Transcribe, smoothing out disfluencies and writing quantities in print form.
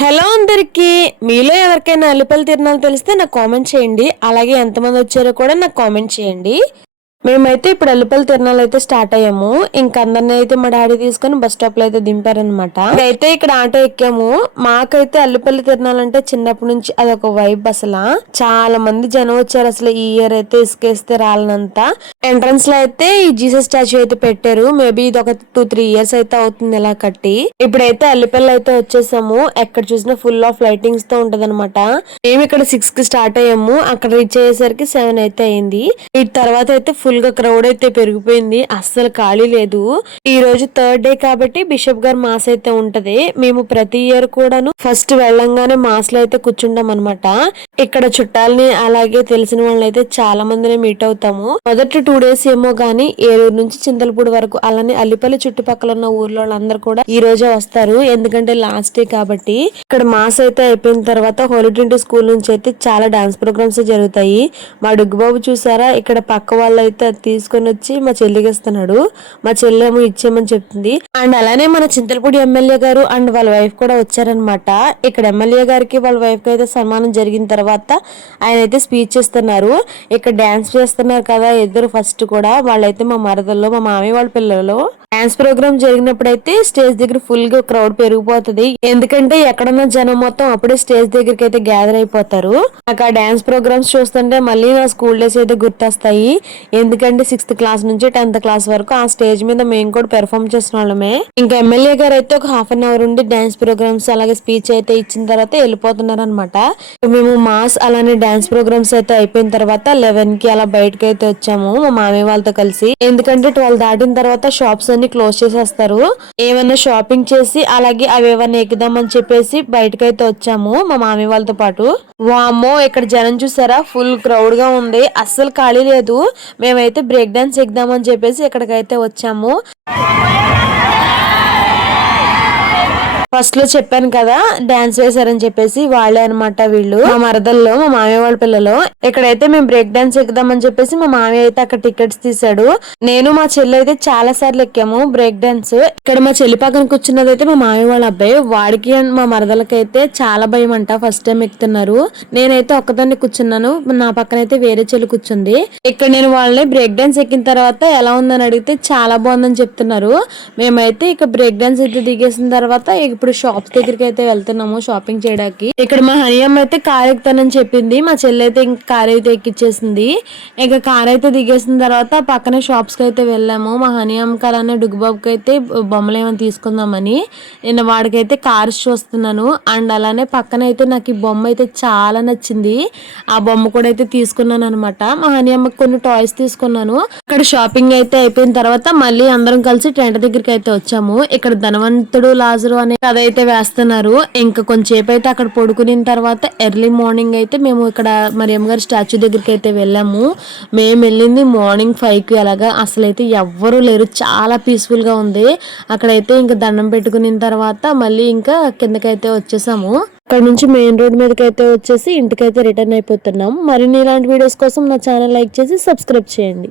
Hello అందరికి, మీలో ఎవరికైనా అల్లిపల్లి తిరణాలు తెలిస్తే నాకు కామెంట్ చేయండి. అలాగే ఎంతమంది వచ్చారో కూడా నాకు కామెంట్ చేయండి. మేమైతే ఇప్పుడు అల్లిపల్లి తిరణాలు అయితే స్టార్ట్ అయ్యాము. ఇంక అందరిని అయితే మా డాడీ తీసుకొని బస్ స్టాప్ లో అయితే దింపారనమాట. అయితే ఇక్కడ ఆటో ఎక్కాము. మాకైతే అల్లిపల్లి తిరణాలంటే చిన్నప్పటి నుంచి అదొక వైబ్. అసలు చాలా మంది జనం వచ్చారు. అసలు ఈ ఇయర్ అయితే ఇసుకేస్తే రాలనంత. ఎంట్రన్స్ లో అయితే ఈ జీసస్ స్టాచ్యూ అయితే పెట్టారు. మేబీ ఇది ఒక 2-3 ఇయర్స్ అయితే అవుతుంది ఇలా కట్టి. ఇప్పుడైతే అల్లిపల్లి అయితే వచ్చేసాము. ఎక్కడ చూసినా ఫుల్ ఆఫ్ లైటింగ్స్ తో ఉంటది అనమాట. మేము ఇక్కడ 6 కి స్టార్ట్ అయ్యాము. అక్కడ రీచ్ అయ్యేసరికి 7 అయితే అయింది. ఈ తర్వాత అయితే ఫుల్ గా క్రౌడ్ అయితే పెరిగిపోయింది. అస్సలు ఖాళీ లేదు. ఈ రోజు 3rd డే కాబట్టి బిషప్ గారు మాస్ అయితే ఉంటది. మేము ప్రతి ఇయర్ కూడాను ఫస్ట్ వెళ్ళంగానే మాస్ లో అయితే కూర్చుంటాం అనమాట. ఇక్కడ చుట్టాలని అలాగే తెలిసిన వాళ్ళని అయితే చాలా మందిని మీట్ అవుతాము. మొదటి 2 డేస్ ఏమో గానీ ఏలూరు నుంచి చింతలపూడి వరకు అలానే అల్లిపల్లి చుట్టుపక్కల ఉన్న ఊర్లో వాళ్ళందరూ కూడా ఈ రోజే వస్తారు. ఎందుకంటే లాస్ట్ డే కాబట్టి. ఇక్కడ మాస్ అయితే అయిపోయిన తర్వాత హోలీ ట్వంటీ స్కూల్ నుంచి అయితే చాలా డాన్స్ ప్రోగ్రామ్స్ జరుగుతాయి. మా డుగ్గుబాబు చూసారా, ఇక్కడ పక్క వాళ్ళు అయితే తీసుకొని వచ్చి మా చెల్లికి ఇస్తున్నాడు. మా చెల్లెమో ఇచ్చేయమని చెప్తుంది. అండ్ అలానే మన చింతలపూడి ఎమ్మెల్యే గారు అండ్ వాళ్ళ వైఫ్ కూడా వచ్చారనమాట. ఇక్కడ ఎమ్మెల్యే గారికి వాళ్ళ వైఫ్ కి అయితే సన్మానం జరిగిన తర్వాత ఆయన అయితే స్పీచ్ ఇస్తున్నారు. ఇక్కడ డాన్స్ చేస్తున్నారు కదా ఇద్దరు ఫస్ట్ కూడా. వాళ్ళైతే మా మరదల్లో మా మామయ్య వాళ్ళ పిల్లలు. డాన్స్ ప్రోగ్రామ్ జరిగినప్పుడు అయితే స్టేజ్ దగ్గర ఫుల్ గా క్రౌడ్ పెరిగిపోతుంది. ఎందుకంటే ఎక్కడున్న జనం మొత్తం అప్పుడే స్టేజ్ దగ్గరికి అయితే గ్యాదర్ అయిపోతారు. నాకు ఆ డాన్స్ ప్రోగ్రామ్స్ చూస్తుంటే మళ్ళీ నా స్కూల్ డేస్ అయితే గుర్తొస్తాయి. ఎందుకంటే 6th క్లాస్ నుంచి 10th క్లాస్ వరకు ఆ స్టేజ్ మీద మేము కూడా పెర్ఫామ్ చేసిన వాళ్ళమే. ఇంకా ఎమ్మెల్యే గారు అయితే ఒక 1/2 hour ఉండి డాన్స్ ప్రోగ్రామ్స్ అలాగే స్పీచ్ అయితే ఇచ్చిన తర్వాత వెళ్ళిపోతున్నారు అనమాట. మేము మాస్ అలానే డాన్స్ ప్రోగ్రామ్స్ అయితే అయిపోయిన తర్వాత 11 కి అలా బయటకి అయితే వచ్చాము మా మామయ్య వాళ్ళతో కలిసి. ఎందుకంటే 12 దాటిన తర్వాత షాప్స్ అన్ని క్లోజ్ చేసేస్తారు. ఏమన్నా షాపింగ్ చేసి అలాగే అవి ఏమన్నా ఎక్కుదామని చెప్పేసి బయటకైతే వచ్చాము మా మామయ్య వాళ్ళతో పాటు. వామ్మో, ఇక్కడ జనం చూసారా, ఫుల్ క్రౌడ్ గా ఉంది. అస్సలు ఖాళీ లేదు. మేమైతే బ్రేక్ డాన్స్ ఎక్కుదామని చెప్పేసి ఇక్కడికైతే వచ్చాము. ఫస్ట్ లో చెప్పాను కదా డాన్స్ వేశారని చెప్పేసి, వాళ్ళే అనమాట వీళ్ళు. మా మరదల్లో మా మామయ్య వాళ్ళ పిల్లలు. ఇక్కడైతే మేము బ్రేక్ డాన్స్ ఎక్కుదామని చెప్పేసి మా మామయ్య అయితే అక్కడ టికెట్స్ తీసాడు. నేను మా చెల్లి అయితే చాలా సార్లు ఎక్కాము బ్రేక్ డాన్స్. ఇక్కడ మా చెల్లి పక్కన కూర్చున్నది అయితే మా మామయ్య వాళ్ళ అబ్బాయి. వాడికి అండ్ మా మరదలకి అయితే చాలా భయం అంట. ఫస్ట్ టైం ఎక్కుతున్నారు. నేనైతే ఒక్కదాన్ని కూర్చున్నాను. నా పక్కన అయితే వేరే చెల్లి కూర్చుంది. ఇక్కడ నేను వాళ్ళని బ్రేక్ డాన్స్ ఎక్కిన తర్వాత ఎలా ఉందని అడిగితే చాలా బాగుందని చెప్తున్నారు. మేమైతే ఇక బ్రేక్ డాన్స్ అయితే దిగేసిన తర్వాత ఇప్పుడు షాప్స్ దగ్గరికి అయితే వెళ్తున్నాము షాపింగ్ చేయడానికి. ఇక్కడ మా హనియమ్మ అయితే కార్ ఎక్కుతానని చెప్పింది. మా చెల్లి అయితే ఇంకా కార్ అయితే ఎక్కిచ్చేసింది. ఇంకా కార్ అయితే దిగేసిన తర్వాత పక్కనే షాప్స్ కి అయితే వెళ్ళాము. మా హనియమ్మకి అలానే డుగ్గుబాబుకి అయితే బొమ్మలు ఏమైనా తీసుకుందామని. నేను వాడికైతే కార్స్ చూస్తున్నాను. అండ్ అలానే పక్కన అయితే నాకు ఈ బొమ్మ అయితే చాలా నచ్చింది. ఆ బొమ్మ కూడా అయితే తీసుకున్నాను అనమాట. మా హనియమ్మకి కొన్ని టాయ్స్ తీసుకున్నాను. ఇక్కడ షాపింగ్ అయితే అయిపోయిన తర్వాత మళ్ళీ అందరం కలిసి టెంట్ దగ్గరికి అయితే వచ్చాము. ఇక్కడ ధనవంతుడు లాజరు అనే కథ అయితే వేస్తున్నారు. ఇంకా కొంచెంసేపు అయితే అక్కడ పడుకున్న తర్వాత ఎర్లీ మార్నింగ్ అయితే మేము ఇక్కడ మరియమ్మ గారి స్టాచ్యూ దగ్గరికి అయితే వెళ్ళాము. మేము వెళ్ళింది మార్నింగ్ 5 కి అలాగా. అసలు అయితే ఎవ్వరూ లేరు. చాలా పీస్ఫుల్ గా ఉంది. అక్కడైతే ఇంకా దండం పెట్టుకున్న తర్వాత మళ్ళీ ఇంకా కిందకైతే వచ్చేసాము. అక్కడ నుంచి మెయిన్ రోడ్ మీదకి అయితే వచ్చేసి ఇంటికైతే రిటర్న్ అయిపోతున్నాం. మరిన్ని ఇలాంటి వీడియోస్ కోసం నా ఛానల్ లైక్ చేసి సబ్స్క్రైబ్ చేయండి.